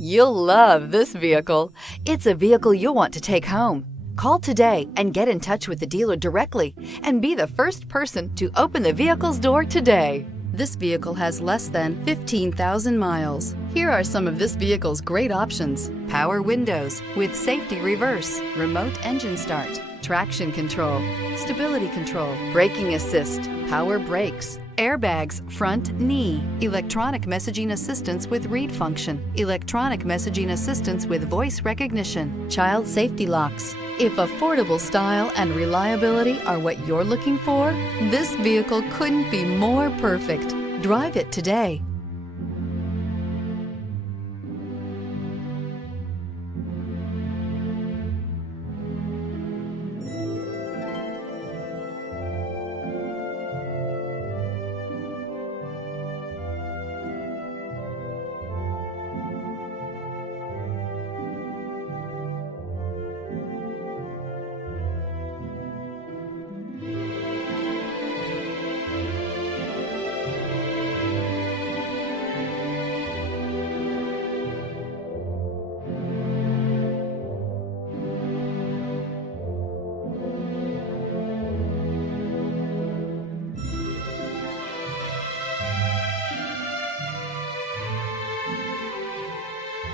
You'll love this vehicle. It's a vehicle you'll want to take home. Call today and get in touch with the dealer directly and be the first person to open the vehicle's door today. This vehicle has less than 15,000 miles. Here are some of this vehicle's great options: power windows with safety reverse, remote engine start, traction control, stability control, braking assist, power brakes, airbags front knee, electronic messaging assistance with read function, electronic messaging assistance with voice recognition, child safety locks. If affordable style and reliability are what you're looking for, this vehicle couldn't be more perfect. Drive it today.